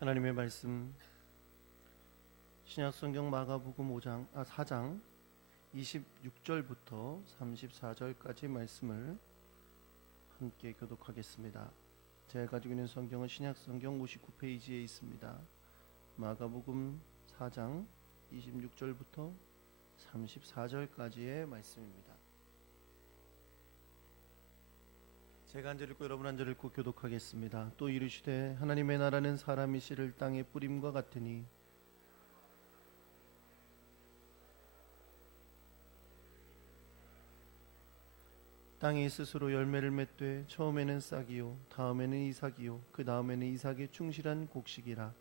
하나님의 말씀 신약성경 마가복음 4장 26절부터 34절까지 말씀을 함께 교독하겠습니다. 제가 가지고 있는 성경은 신약성경 59페이지에 있습니다. 마가복음 4장 26절부터 34절까지의 말씀입니다. 제가 한 절 읽고 여러분 한 절 읽고 교독하겠습니다. 또 이르시되 하나님의 나라는 사람이 씨를 땅에 뿌림과 같으니 땅이 스스로 열매를 맺되 처음에는 싹이요 다음에는 이삭이요 그 다음에는 이삭의 충실한 곡식이라.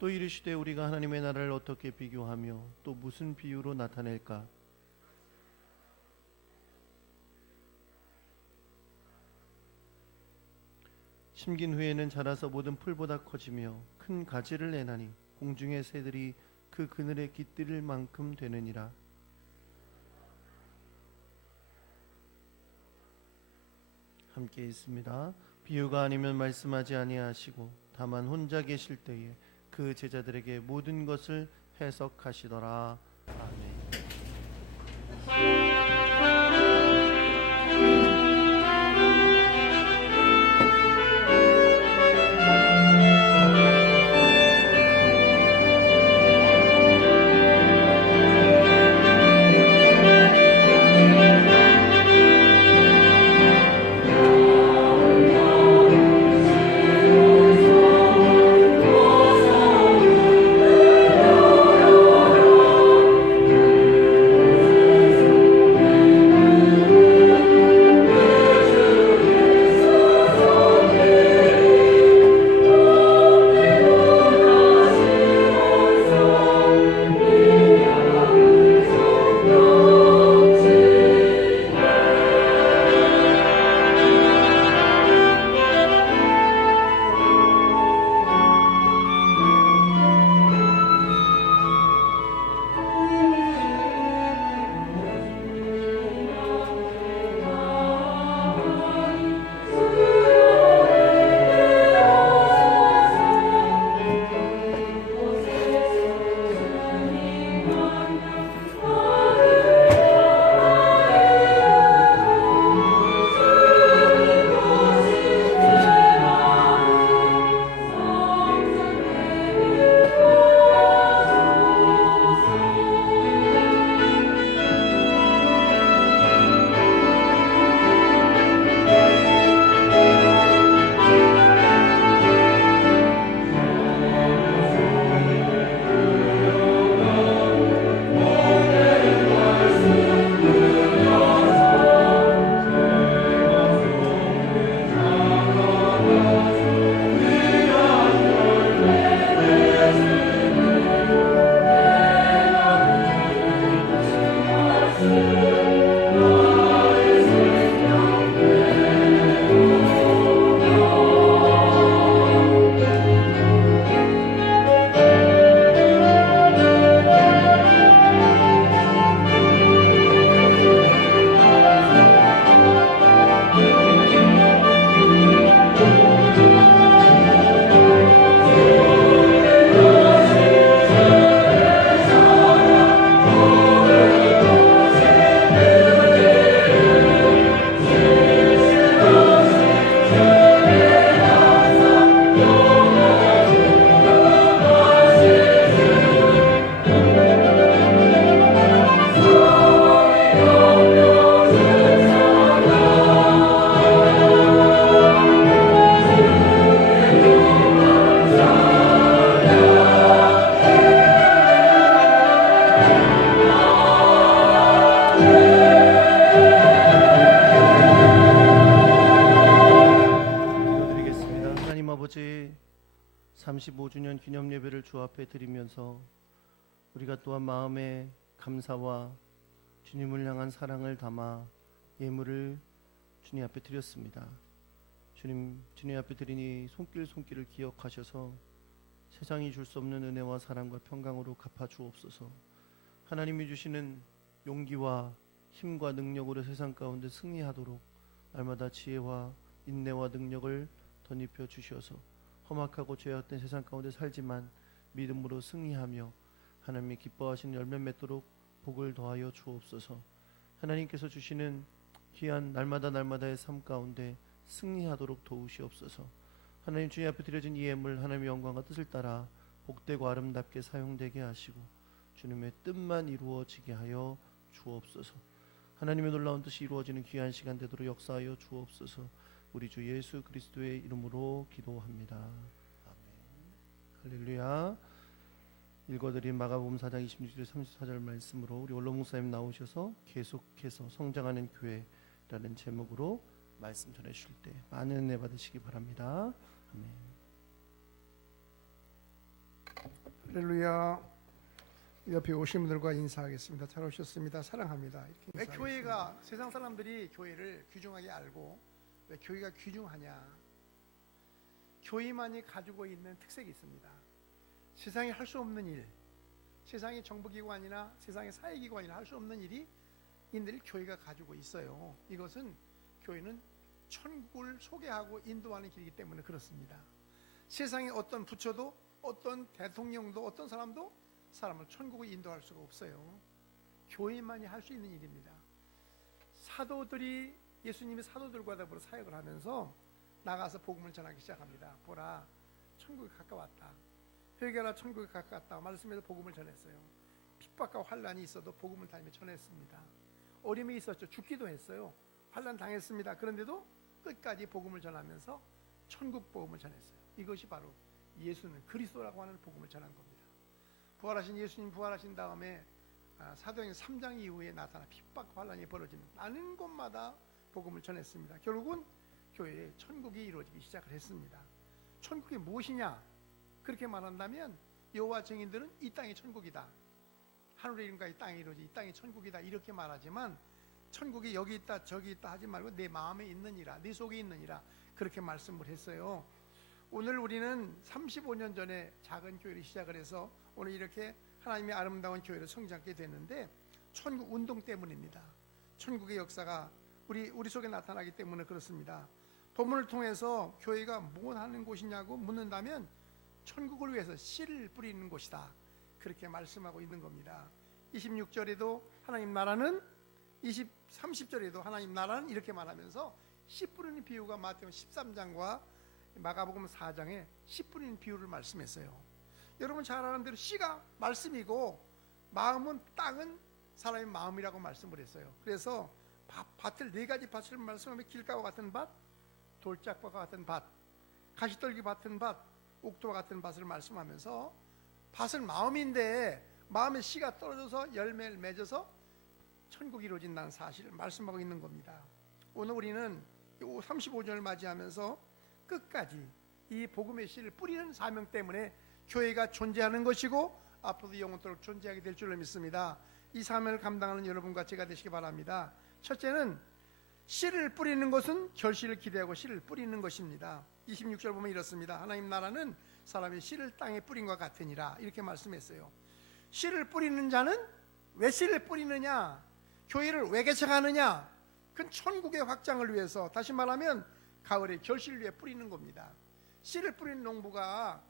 또 이르시되 우리가 하나님의 나라를 어떻게 비교하며 또 무슨 비유로 나타낼까? 심긴 후에는 자라서 모든 풀보다 커지며 큰 가지를 내나니 공중의 새들이 그 그늘에 깃들일 만큼 되느니라. 함께 있습니다. 비유가 아니면 말씀하지 아니하시고 다만 혼자 계실 때에 그 제자들에게 모든 것을 해석하시더라. 아멘. 아버지 35주년 기념 예배를 주 앞에 드리면서 우리가 또한 마음에 감사와 주님을 향한 사랑을 담아 예물을 주님 앞에 드렸습니다. 주님 앞에 드리니 손길을 기억하셔서 세상이 줄 수 없는 은혜와 사랑과 평강으로 갚아 주옵소서. 하나님이 주시는 용기와 힘과 능력으로 세상 가운데 승리하도록 날마다 지혜와 인내와 능력을 덧입혀 주셔서 험악하고 죄악된 세상 가운데 살지만 믿음으로 승리하며 하나님이 기뻐하시는 열매 맺도록 복을 더하여 주옵소서. 하나님께서 주시는 귀한 날마다의 삶 가운데 승리하도록 도우시옵소서. 하나님 주님 앞에 드려진 이 예물 하나님의 영광과 뜻을 따라 복되고 아름답게 사용되게 하시고 주님의 뜻만 이루어지게 하여 주옵소서. 하나님의 놀라운 뜻이 이루어지는 귀한 시간 되도록 역사하여 주옵소서. 우리 주 예수 그리스도의 이름으로 기도합니다. 아멘. 할렐루야. 읽어드린 마가복음 4장 26절 34절 말씀으로 우리 원로 목사님 나오셔서 계속해서 성장하는 교회라는 제목으로 말씀 전해 주실 때 많은 은혜 받으시기 바랍니다. 아멘. 할렐루야. 옆에 오신 분들과 인사하겠습니다. 잘 오셨습니다. 사랑합니다. 이렇게 왜 교회가 세상 사람들이 교회를 귀중하게 알고 왜 교회가 귀중하냐? 교회만이 가지고 있는 특색이 있습니다. 세상에 할 수 없는 일, 세상의 정부기관이나 세상의 사회기관이나 할 수 없는 일이 인들 교회가 가지고 있어요. 이것은 교회는 천국을 소개하고 인도하는 길이기 때문에 그렇습니다. 세상의 어떤 부처도 어떤 대통령도 어떤 사람도 사람을 천국에 인도할 수가 없어요. 교회만이 할 수 있는 일입니다. 사도들이 예수님이 사도들과 더불어 사역을 하면서 나가서 복음을 전하기 시작합니다. 보라, 천국이 가까웠다. 회개하라, 천국이 가까웠다. 말씀에서 복음을 전했어요. 핍박과 환난이 있어도 복음을 다니며 전했습니다. 어려움이 있었죠. 죽기도 했어요. 환난 당했습니다. 그런데도 끝까지 복음을 전하면서 천국 복음을 전했어요. 이것이 바로 예수는 그리스도라고 하는 복음을 전한 겁니다. 부활하신 예수님 부활하신 다음에 사도행전 3장 이후에 나타나 핍박 환난이 벌어지는 많은 곳마다 복음을 전했습니다. 결국은 교회에 천국이 이루어지기 시작을 했습니다. 천국이 무엇이냐? 그렇게 말한다면 여호와 증인들은 이 땅이 천국이다. 하늘의 이름과 이 땅에 이루어지 이 땅이 천국이다. 이렇게 말하지만 천국이 여기 있다 저기 있다 하지 말고 내 마음에 있느니라, 네 속에 있느니라 그렇게 말씀을 했어요. 오늘 우리는 35년 전에 작은 교회를 시작을 해서 오늘 이렇게 하나님의 아름다운 교회를 성장하게 됐는데 천국 운동 때문입니다. 천국의 역사가 우리 속에 나타나기 때문에 그렇습니다. 본문을 통해서 교회가 뭘 하는 곳이냐고 묻는다면 천국을 위해서 씨를 뿌리는 곳이다. 그렇게 말씀하고 있는 겁니다. 26절에도 하나님 나라는 30절에도 하나님 나라는 이렇게 말하면서 씨 뿌리는 비유가 마태복음 13장과 마가복음 4장에 씨 뿌리는 비유를 말씀했어요. 여러분 잘 아는 대로 씨가 말씀이고 마음은 땅은 사람의 마음이라고 말씀을 했어요. 그래서 밭을 네 가지 밭을 말씀하면 길가와 같은 밭, 돌짝밭과 같은 밭, 가시떨기 같은 밭, 옥토와 같은 밭을 말씀하면서 밭은 마음인데 마음에 씨가 떨어져서 열매를 맺어서 천국이 이루어진다는 사실을 말씀하고 있는 겁니다. 오늘 우리는 35절을 맞이하면서 끝까지 이 복음의 씨를 뿌리는 사명 때문에 교회가 존재하는 것이고 앞으로도 영원토록 존재하게 될 줄로 믿습니다. 이 사명을 감당하는 여러분과 제가 되시기 바랍니다. 첫째는 씨를 뿌리는 것은 결실을 기대하고 씨를 뿌리는 것입니다. 26절 보면 이렇습니다. 하나님 나라는 사람의 씨를 땅에 뿌린 것 같으니라 이렇게 말씀했어요. 씨를 뿌리는 자는 왜 씨를 뿌리느냐? 교회를 왜 개척하느냐? 그건 천국의 확장을 위해서, 다시 말하면 가을에 결실을 위해 뿌리는 겁니다. 씨를 뿌리는 농부가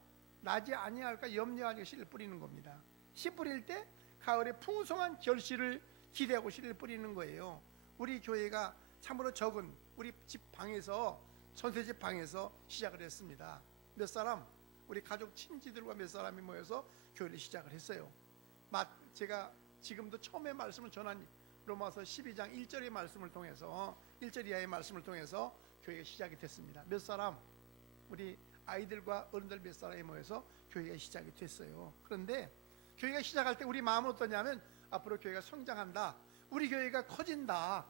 나지 아니할까 염려하니까 씨를 뿌리는 겁니다. 씨 뿌릴 때 가을에 풍성한 결실을 기대하고 씨를 뿌리는 거예요. 우리 교회가 참으로 적은 우리 집 방에서, 전세집 방에서 시작을 했습니다. 몇 사람, 우리 가족 친지들과 몇 사람이 모여서 교회를 시작을 했어요. 제가 지금도 처음에 말씀을 전한 로마서 12장 1절의 말씀을 통해서, 1절 이하의 말씀을 통해서 교회가 시작이 됐습니다. 몇 사람, 우리 아이들과 어른들 몇 사람이 모여서 교회가 시작이 됐어요. 그런데 교회가 시작할 때 우리 마음은 어떠냐면 앞으로 교회가 성장한다, 우리 교회가 커진다,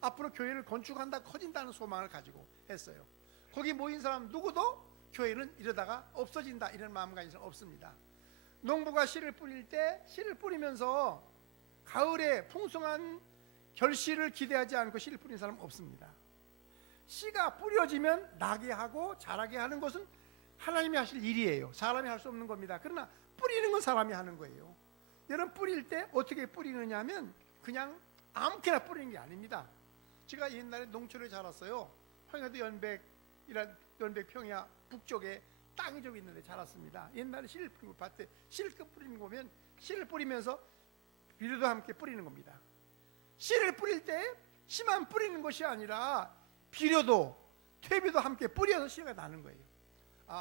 앞으로 교회를 건축한다, 커진다는 소망을 가지고 했어요. 거기 모인 사람 누구도 교회는 이러다가 없어진다 이런 마음 가진 사람 없습니다. 농부가 씨를 뿌릴 때 씨를 뿌리면서 가을에 풍성한 결실을 기대하지 않고 씨를 뿌린 사람 없습니다. 씨가 뿌려지면 나게 하고 자라게 하는 것은 하나님이 하실 일이에요. 사람이 할 수 없는 겁니다. 그러나 뿌리는 건 사람이 하는 거예요. 여러분 뿌릴 때 어떻게 뿌리느냐 하면 그냥 아무렇게나 뿌리는 게 아닙니다. 제가 옛날에 농촌에 자랐어요. 황해도 연백 이런 연백 평야 북쪽에 땅이 좀 있는데 자랐습니다. 옛날에 씨를 뿌리고 밭에 씨를 뿌리는 거 보면 씨를 뿌리면서 비료도 함께 뿌리는 겁니다. 씨를 뿌릴 때 씨만 뿌리는 것이 아니라 비료도 퇴비도 함께 뿌려서 씨가 나는 거예요.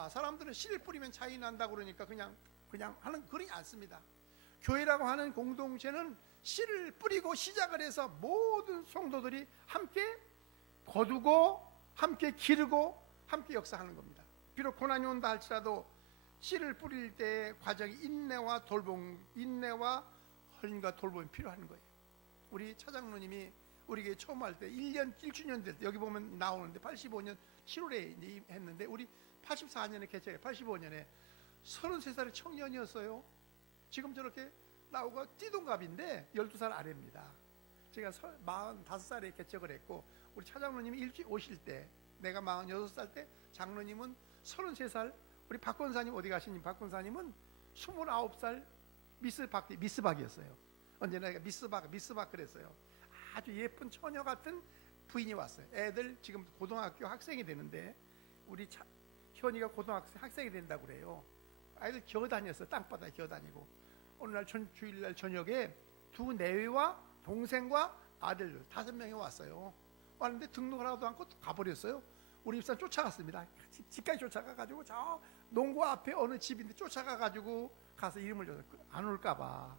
사람들은 씨를 뿌리면 차이 난다고 그러니까 그냥 하는 그러지 않습니다. 교회라고 하는 공동체는 씨를 뿌리고 시작을 해서 모든 성도들이 함께 거두고 함께 기르고 함께 역사하는 겁니다. 비록 고난이 온다 할지라도 씨를 뿌릴 때 과정이 인내와 헌신과 돌봄이 필요한 거예요. 우리 차장로님이 우리 교회 처음 할 때 1년 1주년 될 때 여기 보면 나오는데 85년 7월에 이제 했는데 우리 84년에 개최해 85년에 33살의 청년이었어요. 지금 저렇게 나오고 띠동갑인데 12살 아래입니다. 제가 45살에 개척을 했고 우리 차장로님이 일찍 오실 때 내가 46살 때 장로님은 33살, 우리 박 권사님 어디 가시니? 박 권사님은 29살 미스박이었어요. 언제나 미스박 그랬어요. 아주 예쁜 처녀 같은 부인이 왔어요. 애들 지금 고등학교 학생이 되는데 우리 현이가 고등학생 학생이 된다고 그래요. 아이들 기어 다녔어요. 땅바닥에 기어 다니고 어느 날 주일날 저녁에 두 내외와 동생과 아들들 5명이 왔어요. 왔는데 등록을 하고도 않고 가버렸어요. 우리 집사람 쫓아갔습니다. 집까지 쫓아가가지고 저 농구 앞에 어느 집인데 쫓아가가지고 가서 이름을 줘서 안 올까봐.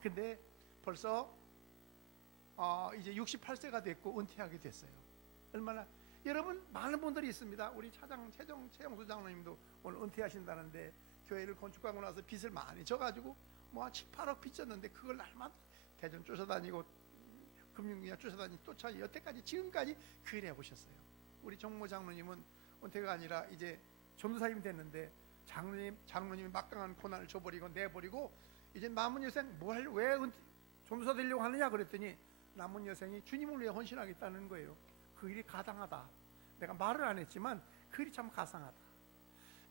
근데 벌써 이제 68세가 됐고 은퇴하게 됐어요. 얼마나 여러분 많은 분들이 있습니다. 우리 최영수 장로님도 오늘 은퇴하신다는데 교회를 건축하고 나서 빚을 많이 져가지고 뭐 7, 8억 빚 졌는데 그걸 날마다 대전 쫓아다니고 금융위원 쫓아다니고 쫓아 여태까지 지금까지 그 일 해보셨어요. 우리 정모 장로님은 은퇴가 아니라 이제 전도사님이 됐는데 장로님이 막강한 고난을 줘버리고 내버리고 이제 남은 여생 왜 전도사 되려고 하느냐 그랬더니 남은 여생이 주님을 위해 헌신하겠다는 거예요. 그 일이 가당하다. 내가 말을 안 했지만 그 일이 참 가상하다.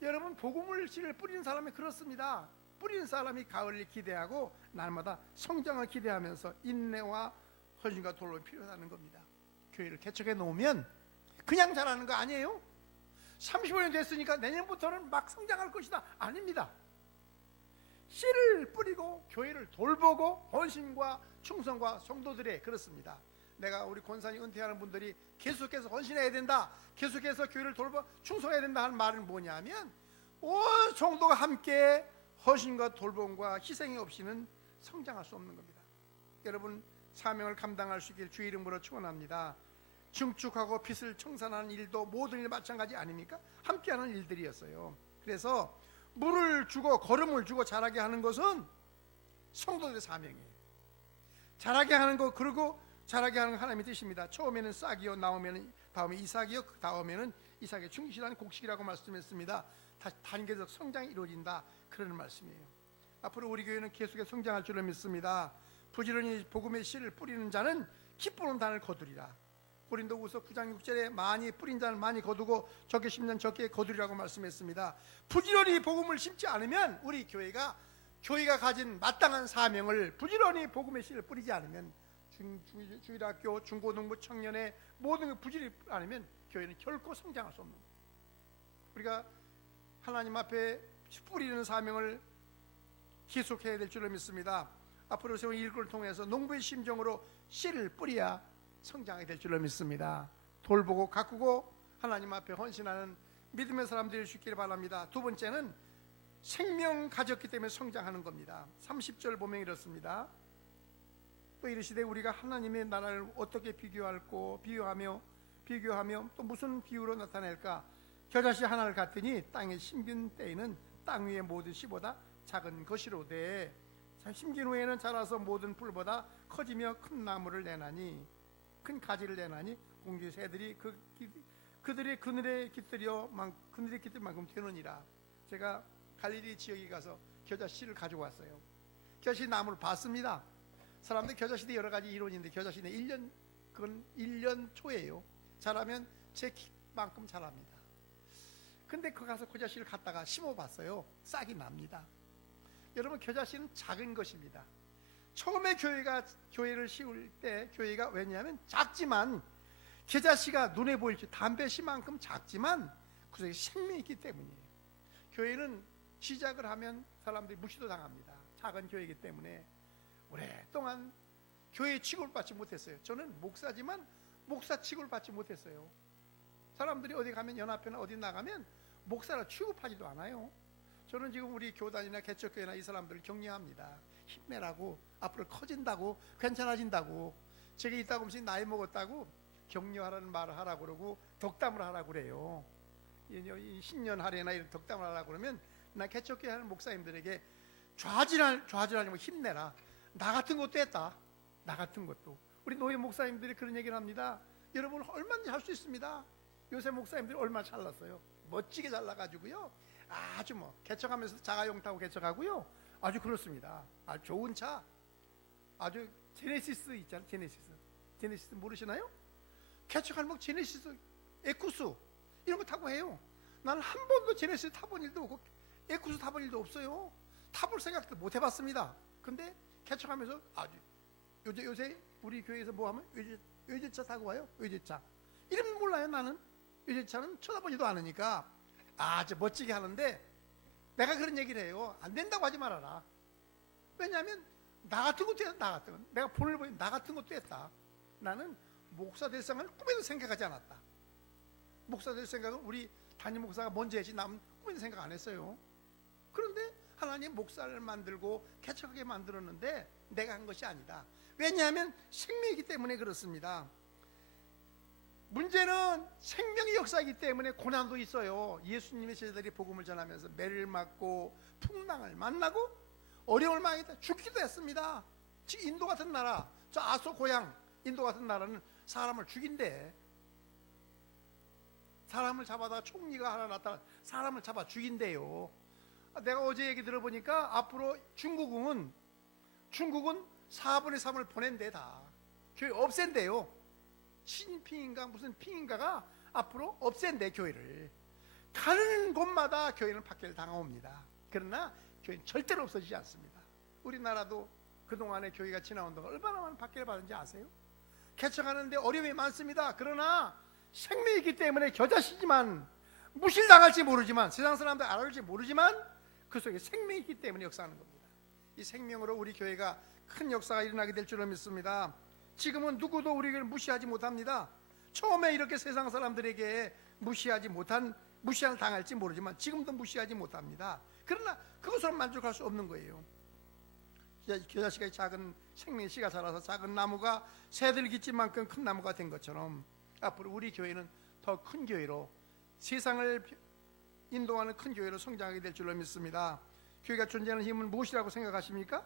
여러분 복음을 씨를 뿌리는 사람이 그렇습니다. 뿌리는 사람이 가을을 기대하고 날마다 성장을 기대하면서 인내와 헌신과 돌봄이 필요하다는 겁니다. 교회를 개척해 놓으면 그냥 자라는 거 아니에요. 35년 됐으니까 내년부터는 막 성장할 것이다. 아닙니다. 씨를 뿌리고 교회를 돌보고 헌신과 충성과 성도들의 그렇습니다. 내가 우리 권사님 은퇴하는 분들이 계속해서 헌신해야 된다, 계속해서 교회를 돌보 충성해야 된다 하는 말은 뭐냐면 온 성도가 함께 헌신과 돌봄과 희생이 없이는 성장할 수 없는 겁니다. 여러분 사명을 감당할 수 있길 주의 이름으로 축원합니다. 증축하고 빚을 청산하는 일도 모든 일 마찬가지 아닙니까? 함께하는 일들이었어요. 그래서 물을 주고 걸음을 주고 자라게 하는 것은 성도들의 사명이에요. 자라게 하는 거, 그리고 자라게 하는 건 하나님의 뜻입니다. 처음에는 싹이요, 다음에 이삭이요, 그 다음에는 이삭의 충실한 곡식이라고 말씀했습니다. 단계적 성장이 이루어진다, 그런 말씀이에요. 앞으로 우리 교회는 계속해서 성장할 줄로 믿습니다. 부지런히 복음의 씨를 뿌리는 자는 기쁘는 단을 거두리라. 고린도후서 9장 6절에 많이 뿌린 자는 많이 거두고 적게 심는 적게 거두리라고 말씀했습니다. 부지런히 복음을 심지 않으면 우리 교회가 가진 마땅한 사명을 부지런히 복음의 씨를 뿌리지 않으면 주일학교, 중고등부, 청년의 모든 걸 부지런히 않으면 교회는 결코 성장할 수 없는 거예요. 우리가 하나님 앞에 뿌리는 사명을 계속해야 될 줄로 믿습니다. 앞으로 세운 일꾼을 통해서 농부의 심정으로 씨를 뿌려야 성장하게 될 줄로 믿습니다. 돌보고 가꾸고 하나님 앞에 헌신하는 믿음의 사람들이 될 수 있기를 바랍니다. 두 번째는 생명 가졌기 때문에 성장하는 겁니다. 30절 보면 이렇습니다. 또 이르시되 우리가 하나님의 나라를 어떻게 비교하며 또 무슨 비유로 나타낼까? 겨자씨 하나를 갖더니 땅에 심긴 때에는 땅 위의 모든 씨보다 작은 것이로되 심긴 후에는 자라서 모든 풀보다 커지며 큰 나무를 내나니 큰 가지를 내나니 공기 새들이 그들의 그늘에 깃들만큼 되느니라. 제가 갈릴리 지역에 가서 겨자씨를 가지고 왔어요. 겨자씨 나무를 봤습니다. 사람들 겨자씨도 여러 가지 이론인데 겨자씨는 1년 초예요. 자라면 제 키만큼 자랍니다. 근데 그 가서 겨자씨를 갖다가 심어봤어요. 싹이 납니다. 여러분 겨자씨는 작은 것입니다. 처음에 교회를 씌울 때 교회가 왜냐하면 작지만 겨자씨가 눈에 보일지 담배 씨만큼 작지만 그 속에 생명이 있기 때문이에요. 교회는 시작을 하면 사람들이 무시도 당합니다. 작은 교회이기 때문에 오랫동안 교회 취급을 받지 못했어요. 저는 목사지만 목사 취급을 받지 못했어요. 사람들이 어디 가면 연합회나 어디 나가면 목사라 취급하지도 않아요. 저는 지금 우리 교단이나 개척교회나 이 사람들을 격려합니다. 힘내라고, 앞으로 커진다고, 괜찮아진다고. 제가 있다고 무슨 나이 먹었다고 격려하라는 말을 하라고 그러고 덕담을 하라고 그래요. 신년 할애나 이런 덕담을 하라고 그러면 나 개척교회 하는 목사님들에게 좌절하지 말고 힘내라. 나 같은 것도 했다. 나 같은 것도. 우리 노예 목사님들이 그런 얘기를 합니다. 여러분 얼마든지 할 수 있습니다. 요새 목사님들이 얼마나 잘났어요. 멋지게 잘나가지고요. 아주 개척하면서 자가용 타고 개척하고요. 아주 그렇습니다. 아주 좋은 차. 아주 제네시스 있잖아요. 제네시스 모르시나요? 개척하는 제네시스, 에쿠스 이런 거 타고 해요. 나는 한 번도 제네시스 타본 일도 없고 에쿠스 타본 일도 없어요. 타볼 생각도 못 해봤습니다. 근데 개척하면서 아주 요새 우리 교회에서 뭐 하면 외제차 타고 와요. 외제차 이름 몰라요. 나는 외제차는 쳐다보지도 않으니까 아주 멋지게 하는데 내가 그런 얘기를 해요. 안 된다고 하지 말아라. 왜냐하면 나 같은 것도 했다. 나 같은 것. 내가 본을 보니 나 같은 것도 했다. 나는 목사 될 생각을 꿈에도 생각하지 않았다. 목사 될 생각은 우리 담임 목사가 먼저 했지 남은 꿈에도 생각 안 했어요. 그런데 하나님 목사를 만들고 개척하게 만들었는데 내가 한 것이 아니다. 왜냐하면 생명이기 때문에 그렇습니다. 문제는 생명의 역사이기 때문에 고난도 있어요. 예수님의 제자들이 복음을 전하면서 매를 맞고 풍랑을 만나고 어려움을 많이 죽기도 했습니다. 인도 같은 나라, 저 아소 고향 인도 같은 나라는 사람을 죽인대. 사람을 잡아다 총리가 하나 나타나 사람을 잡아 죽인대요. 내가 어제 얘기 들어보니까 앞으로 중국은 4분의 3을 보낸대. 다 교회 없앤대요. 신핑인가 무슨 핑인가가 앞으로 없앤대. 교회를 가는 곳마다 교회는 박해를 당하옵니다. 그러나 교회는 절대로 없어지지 않습니다. 우리나라도 그동안에 교회가 지나온 동안 얼마나 많은 박해를 받은지 아세요? 개척하는데 어려움이 많습니다. 그러나 생명이 있기 때문에 겨자씨지만 무실당할지 모르지만 세상 사람들 알아줄지 모르지만 그 속에 생명이 있기 때문에 역사하는 겁니다. 이 생명으로 우리 교회가 큰 역사가 일어나게 될 줄로 믿습니다. 지금은 누구도 우리를 무시하지 못합니다. 처음에 이렇게 세상 사람들에게 무시하는 당할지 모르지만 지금도 무시하지 못합니다. 그러나 그것으로 만족할 수 없는 거예요. 겨자씨가 작은 생명의 씨가 자라서 작은 나무가 새들 깃집만큼 큰 나무가 된 것처럼 앞으로 우리 교회는 더 큰 교회로 세상을 인도하는 큰 교회로 성장하게 될 줄로 믿습니다. 교회가 존재하는 힘은 무엇이라고 생각하십니까?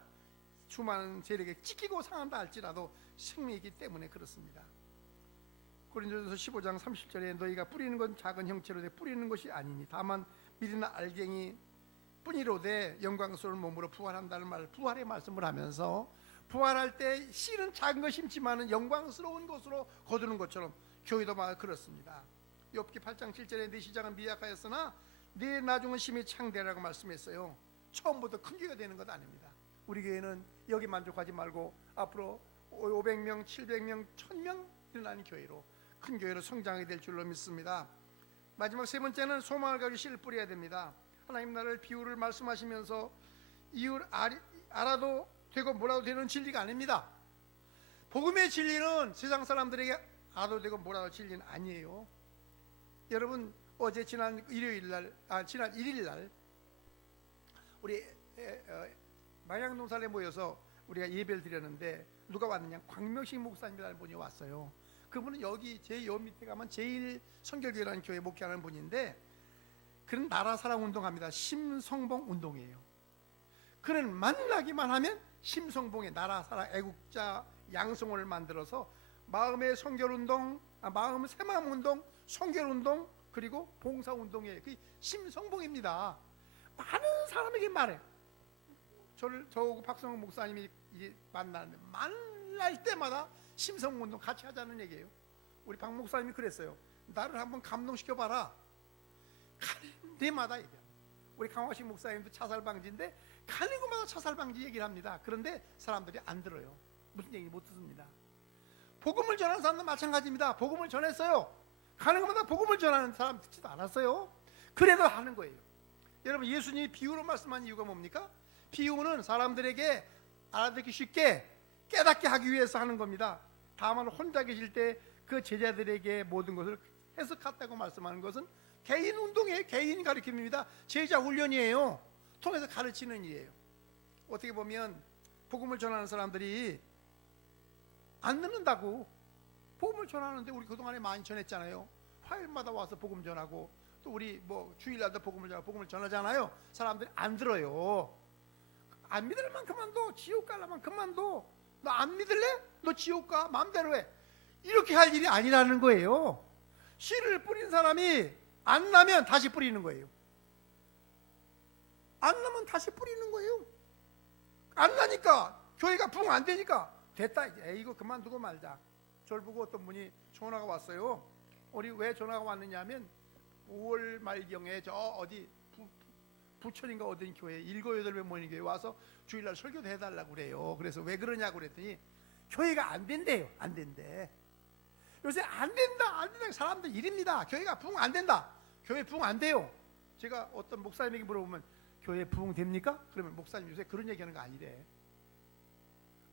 수많은 세력에 찢기고 상한다 할지라도 생명이기 때문에 그렇습니다. 고린도전서 15장 30절에 너희가 뿌리는 건 작은 형체로 돼 뿌리는 것이 아니니 다만 밀이나 알갱이 뿐이로되 영광스러운 몸으로 부활한다는 말, 부활의 말씀을 하면서 부활할 때 씨는 작은 것 심지만은 영광스러운 것으로 거두는 것처럼 교회도 막 그렇습니다. 욥기 8장 7절에 네 시작은 미약하였으나 네 나중은 심히 창대라고 말씀했어요. 처음부터 큰 교회가 되는 것 아닙니다. 우리 교회는 여기 만족하지 말고 앞으로 500명, 700명, 1000명 일어나는 교회로 큰 교회로 성장하게 될 줄로 믿습니다. 마지막 세 번째는 소망을 가지고 씨를 뿌려야 됩니다. 하나님 나라를 비유를 말씀하시면서 이유를 알아도 되고 몰라도 되는 진리가 아닙니다. 복음의 진리는 세상 사람들에게 알아도 되고 몰라도 진리는 아니에요. 여러분 어제 지난 1일날 우리 마양동산에 모여서 우리가 예배를 드렸는데 누가 왔느냐? 광명식 목사님이라는 분이 왔어요. 그분은 여기 제 요 밑에 가면 제일 성결교회라는 교회 목회하는 분인데 그는 나라 사랑 운동합니다. 심성봉 운동이에요. 그는 만나기만 하면 심성봉의 나라 사랑 애국자 양성원을 만들어서 마음의 성결 운동, 마음 새마음 운동, 성결 운동 그리고 봉사 운동이에요. 그 심성봉입니다. 많은 사람에게 말해. 저하고 박성호 목사님이 만나는데 만날 때마다 심성봉 운동 같이 하자는 얘기예요. 우리 박 목사님이 그랬어요. 나를 한번 감동시켜봐라. 가는 데마다 얘기해요. 우리 강화식 목사님도 자살 방지인데 가는 곳마다 자살 방지 얘기를 합니다. 그런데 사람들이 안 들어요. 무슨 얘기 못 듣습니다. 복음을 전하는 사람도 마찬가지입니다. 복음을 전했어요. 가는 것마다 복음을 전하는 사람 듣지도 않았어요. 그래도 하는 거예요. 여러분, 예수님이 비유로 말씀한 이유가 뭡니까? 비유는 사람들에게 알아듣기 쉽게 깨닫게 하기 위해서 하는 겁니다. 다만 혼자 계실 때 그 제자들에게 모든 것을 해석했다고 말씀하는 것은 개인 운동이에요. 개인 가르침입니다. 제자 훈련이에요. 통해서 가르치는 일이에요. 어떻게 보면 복음을 전하는 사람들이 안 듣는다고, 복음을 전하는데 우리 그동안에 많이 전했잖아요. 화요일마다 와서 복음 전하고, 또 우리 뭐 주일날도 복음을 전하고 복음을 전하잖아요. 사람들이 안 들어요. 안 믿을 만큼만도, 지옥 갈 만큼만도, 너 안 믿을래? 너 지옥 가, 마음대로 해. 이렇게 할 일이 아니라는 거예요. 씨를 뿌린 사람이 안 나면 다시 뿌리는 거예요. 안 나면 다시 뿌리는 거예요. 안 나니까, 교회가 붕 안 되니까 됐다, 이제 이거 그만두고 말자. 저를 보고 어떤 분이 전화가 왔어요. 우리 왜 전화가 왔느냐 하면 5월 말경에 저 어디 부천인가 어디 교회 7, 8명 모이는 교회 와서 주일날 설교도 해달라고 그래요. 그래서 왜 그러냐고 그랬더니 교회가 안 된대요. 안 된대. 요새 안 된다 사람들 일입니다. 교회가 부흥 안 된다. 교회 부흥 안 돼요. 제가 어떤 목사님에게 물어보면 교회 부흥 됩니까? 그러면 목사님 요새 그런 얘기하는 거 아니래.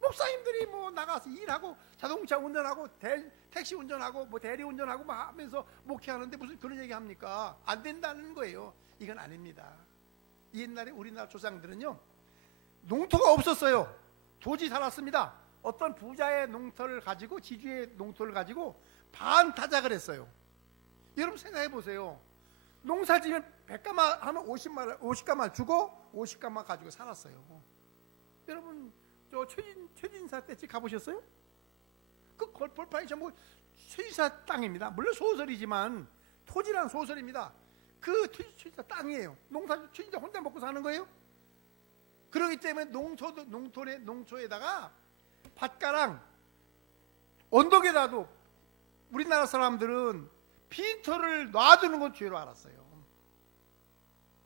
목사님들이 뭐 나가서 일하고 자동차 운전하고 택시 운전하고 뭐 대리 운전하고 막 하면서 목회하는데 무슨 그런 얘기 합니까? 안 된다는 거예요. 이건 아닙니다. 옛날에 우리나라 조상들은요, 농토가 없었어요. 도지 살았습니다. 어떤 부자의 농토를 가지고, 지주의 농토를 가지고 반타작을 했어요. 여러분 생각해 보세요. 농사 지면 100가마 하면 50가마 주고 50가마 가지고 살았어요. 여러분 저 최진사 댁집 가보셨어요? 그 벌판이 전부 최진사 땅입니다. 물론 소설이지만 토지란 소설입니다. 그 최진사 땅이에요. 농사 최진사 혼자 먹고 사는 거예요. 그렇기 때문에 농토에다가 밭가랑 언덕에다도 우리나라 사람들은 빈터를 놔두는 건 죄로 알았어요.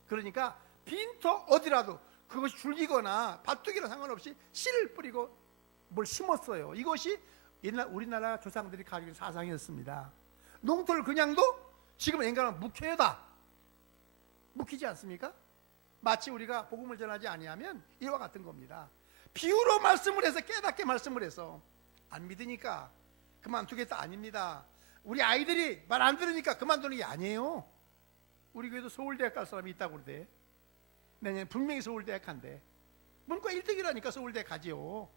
그러니까 빈터 어디라도 그것이 줄기거나 밭두기나 상관없이 씨를 뿌리고 뭘 심었어요. 이것이 옛날 우리나라 조상들이 가지고 있는 사상이었습니다. 농토를 그냥도 지금 인간은 묵혀다. 묵히지 않습니까? 마치 우리가 복음을 전하지 아니하면 이와 같은 겁니다. 비유로 말씀을 해서 깨닫게 말씀을 해서 안 믿으니까 그만두겠다 아닙니다. 우리 아이들이 말 안 들으니까 그만두는 게 아니에요. 우리 교회도 서울대학 갈 사람이 있다고 그러대. 내년 분명히 서울대학 간대. 문과 1등이라니까 서울대학 가지요.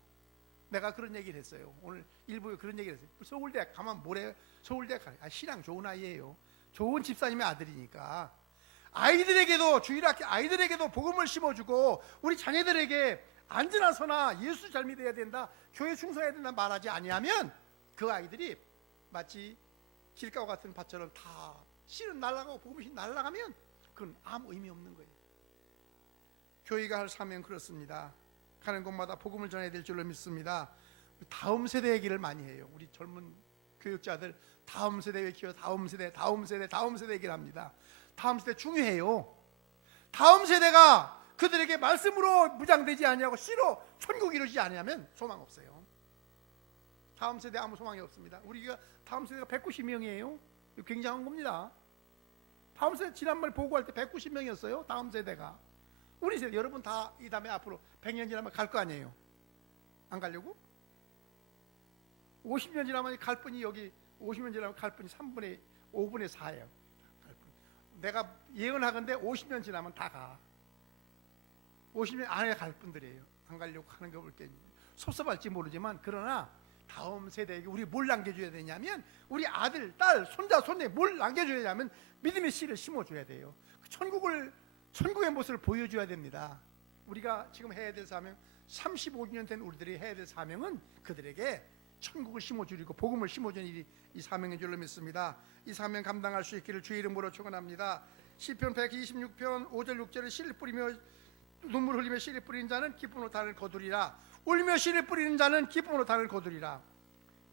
내가 그런 얘기를 했어요. 오늘 일부에 그런 얘기를 했어요. 서울대학 가면 뭐래? 서울대학 가래. 신앙 좋은 아이예요. 좋은 집사님의 아들이니까. 아이들에게도 주일학교 아이들에게도 복음을 심어주고 우리 자녀들에게 안전한 선화 예수 잘 믿어야 된다, 교회 충성해야 된다 말하지 아니하면 그 아이들이 마치 길가와 같은 밭처럼 다 씨는 날아가고 복음이 날아가면 그건 아무 의미 없는 거예요. 교회가 할 사명은 그렇습니다. 가는 곳마다 복음을 전해야 될 줄로 믿습니다. 다음 세대 얘기를 많이 해요. 우리 젊은 교육자들 다음 세대에 키워 다음 세대 얘기를 합니다. 다음 세대 중요해요. 다음 세대가 그들에게 말씀으로 무장되지 아니하고 씨로 천국 이루지 아니하면 소망 없어요. 다음 세대 아무 소망이 없습니다. 우리가 다음 세대가 190명이에요. 굉장한 겁니다. 다음 세대 지난번에 보고할 때 190명이었어요. 다음 세대가. 우리 세대 여러분 다 이 다음에 앞으로 100년 지나면 갈 거 아니에요. 안 가려고? 50년 지나면 갈 분이 여기 50년 지나면 갈 분이 3분의 5분의 4예요. 내가 예언하건대 50년 지나면 다 가. 50년 안에 갈 분들이에요. 안 가려고 하는 거 볼 때 섭섭할지 모르지만 그러나 다음 세대에게 우리 뭘 남겨줘야 되냐면 우리 아들, 딸, 손자, 손녀 뭘 남겨줘야 되냐면 믿음의 씨를 심어줘야 돼요. 천국의 모습을 보여줘야 됩니다. 우리가 지금 해야 될 사명, 35년 된 우리들이 해야 될 사명은 그들에게 천국을 심어주리고 복음을 심어주는 일이 이 사명인 줄로 믿습니다. 이 사명 감당할 수 있기를 주의 이름으로 축원합니다. 시편 126편 5절 6절에 씨를 뿌리며 눈물 흘리며 씨를 뿌리는 자는 기쁨으로 단을 거두리라. 울며 씨를 뿌리는 자는 기쁨으로 단을 거두리라.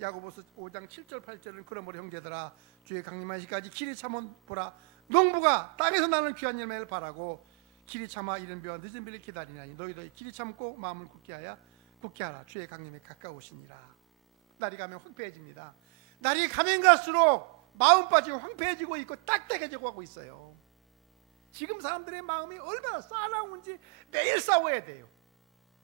야고보서 5장 7절 8절은 그러므로 형제들아 주의 강림하시기까지 길이 참아 보라. 농부가 땅에서 나는 귀한 열매를 바라고 길이 참아 이른 비와 늦은 비를 기다리나니 너희도 길이 참고 마음을 굳게 하라. 주의 강림에 가까우시니라. 날이 가면 황폐해집니다. 날이 가면 갈수록 마음 빠지고 황폐해지고 있고 딱딱해지고 하고 있어요. 지금 사람들의 마음이 얼마나 싸나운지 매일 싸워야 돼요.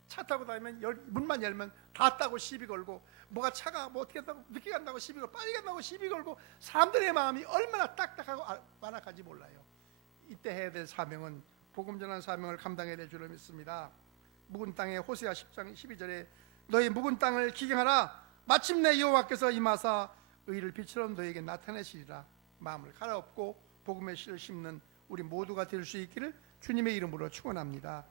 차 타고 다니면 문만 열면 다 따고 시비 걸고, 뭐가 차가 뭐 어떻게 간다고, 늦게 간다고 시비 걸고, 빨리 간다고 시비 걸고, 사람들의 마음이 얼마나 딱딱하고 완악한지 몰라요. 이때 해야 될 사명은 복음 전하는 사명을 감당해야 될 줄을 믿습니다. 묵은 땅에 호세아 10장 12절에 너희 묵은 땅을 기경하라. 마침내 여호와께서 임하사 의를 빛처럼 너희에게 나타내시리라. 마음을 갈아엎고 복음의 씨를 심는 우리 모두가 될 수 있기를 주님의 이름으로 축원합니다.